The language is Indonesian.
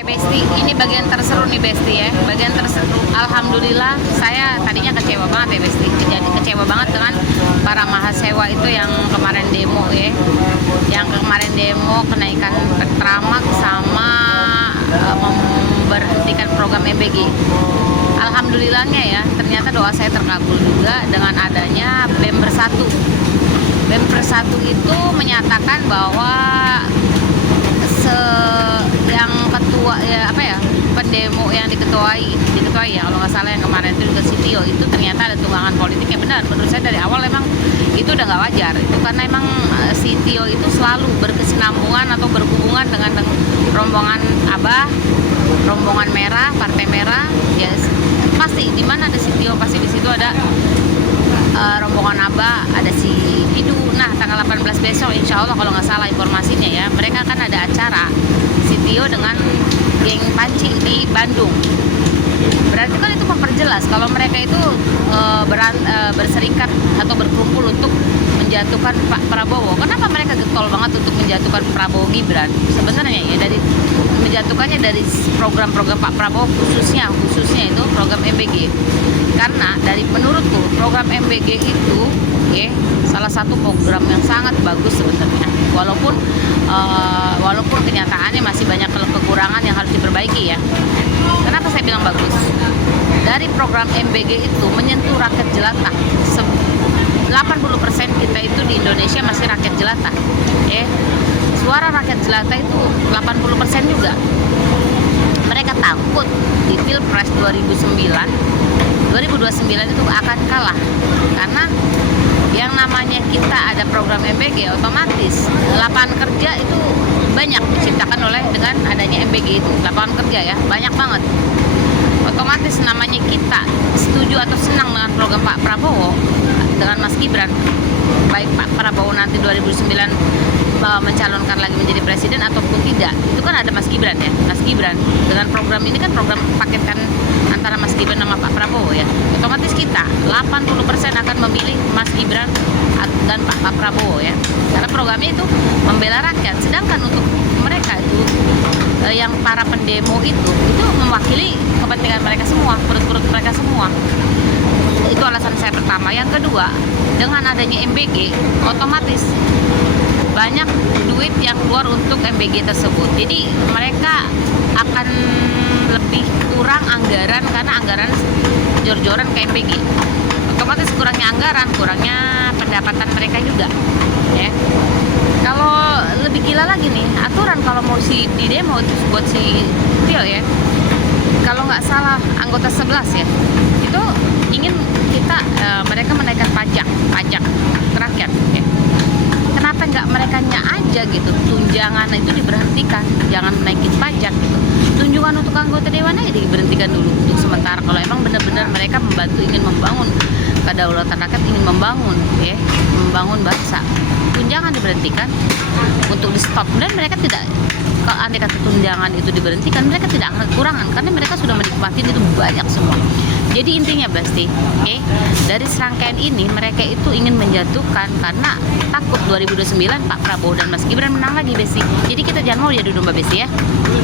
Besti, ini bagian terseru nih Besti ya. Bagian terseru. Alhamdulillah, saya tadinya kecewa banget ya Besti. Jadi kecewa banget dengan para mahasiswa itu yang kemarin demo ya. Yang kemarin demo kenaikan Pertamax sama memberhentikan program MBG. Alhamdulillahnya ya, ternyata doa saya terkabul juga dengan adanya BEM Bersatu. BEM Bersatu itu menyatakan bahwa yang ketua ya pendemo yang diketuai ya kalau nggak salah yang kemarin itu juga Sitio itu ternyata ada tunggangan politik yang benar. Menurut saya dari awal emang itu udah nggak wajar itu karena emang Sitio itu selalu berkesinambungan atau berhubungan dengan rombongan Abah, rombongan merah, partai merah ya pasti di mana ada Sitio pasti di situ ada rombongan Abah, ada si Hidu. Nah tanggal 18 besok insya Allah kalau nggak salah informasinya ya mereka akan ada acara Sitio dengan geng Panci di Bandung. Berarti kan itu memperjelas kalau mereka itu berserikat atau berkumpul untuk menjatuhkan Pak Prabowo. Kenapa mereka getol banget untuk menjatuhkan Prabowo Gibran? Sebenarnya ya dari menjatuhkannya dari program-program Pak Prabowo khususnya itu program MBG. Karena dari menurutku program MBG itu ya salah satu program yang sangat bagus sebenarnya. Walaupun kenyataannya masih banyak kekurangan yang harus diperbaiki ya. Kenapa saya bilang bagus? Dari program MBG itu menyentuh rakyat jelata. 80% kita itu di Indonesia masih rakyat jelata. Ya. Suara rakyat jelata itu 80% juga. Mereka takut di Pilpres 2029 itu akan kalah. Karena yang namanya kita ada program MBG otomatis lapangan kerja itu banyak diciptakan dengan adanya MBG itu. Lapangan kerja ya banyak banget. Otomatis namanya kita setuju atau senang dengan program Pak Prabowo dengan Mas Gibran, baik Pak Prabowo nanti 2009 mencalonkan lagi menjadi presiden ataupun tidak, itu kan ada Mas Gibran ya. Mas Gibran dengan program ini kan program paketan antara Mas Gibran sama Pak Prabowo ya. Otomatis kita 80% akan memilih Mas Gibran dan Pak Prabowo ya. Karena programnya itu membela rakyat. Sedangkan untuk mereka itu yang para pendemo itu mewakili kepentingan mereka semua, perut-perut mereka semua. Itu alasan saya pertama. Yang kedua, dengan adanya MBG otomatis banyak duit yang keluar untuk MBG tersebut. Jadi mereka akan lebih kurang anggaran karena anggaran jor-joran ke MBG. Otomatis kurangnya anggaran, kurangnya pendapatan mereka juga. Ya. Kalau lebih gila lagi nih, aturan kalau mau di demo buat si Tio ya. Kalau nggak salah anggota 11 ya. Itu ingin mereka menaikkan pajak rakyat ya. Kenapa nggak mereka aja gitu tunjangan itu diberhentikan, jangan naikin pajak gitu. Tunjangan untuk anggota dewan aja diberhentikan dulu untuk sementara kalau emang benar-benar mereka ingin membangun kedaulatan rakyat, ingin membangun bangsa. Tunjangan diberhentikan untuk di stop dan mereka tidak, kalau andai kata tunjangan itu diberhentikan mereka tidak akan kekurangan karena mereka sudah menikmati itu banyak semua. Jadi intinya Besti, dari serangkaian ini mereka itu ingin menjatuhkan karena takut 2029 Pak Prabowo dan Mas Gibran menang lagi Besti. Jadi kita jangan mau jadi domba Besti ya.